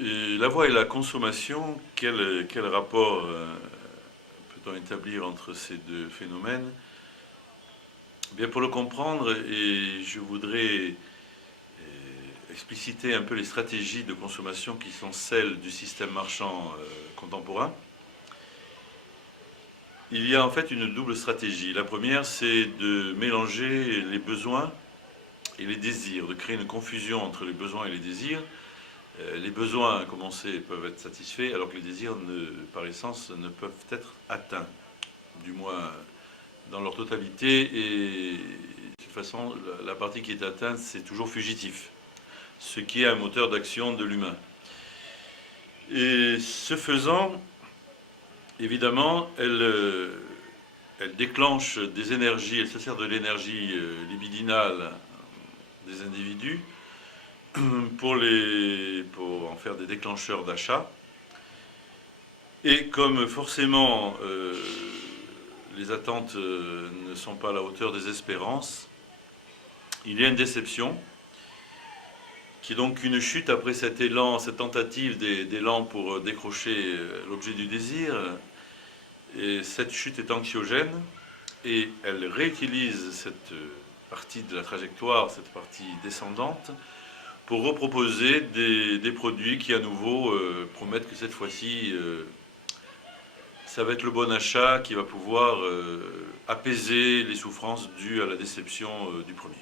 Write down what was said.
Et la voie et la consommation, quel rapport peut-on établir entre ces deux phénomènes? Bien, pour le comprendre, et je voudrais expliciter un peu les stratégies de consommation qui sont celles du système marchand contemporain. Il y a en fait une double stratégie. La première, c'est de mélanger les besoins et les désirs, de créer une confusion entre les besoins et les désirs. Les besoins, comme on sait, peuvent être satisfaits, alors que les désirs, par essence, ne peuvent être atteints, du moins dans leur totalité. Et de toute façon, la partie qui est atteinte, c'est toujours fugitif, ce qui est un moteur d'action de l'humain. Et ce faisant, évidemment, elle déclenche des énergies, elle se sert de l'énergie libidinale des individus pour en faire des déclencheurs d'achat. Et comme forcément les attentes ne sont pas à la hauteur des espérances, il y a une déception qui est donc une chute après cet élan, cette tentative d'élan pour décrocher l'objet du désir. Et cette chute est anxiogène et elle réutilise cette partie de la trajectoire, cette partie descendante, pour reproposer des produits qui à nouveau promettent que cette fois-ci ça va être le bon achat qui va pouvoir apaiser les souffrances dues à la déception du premier.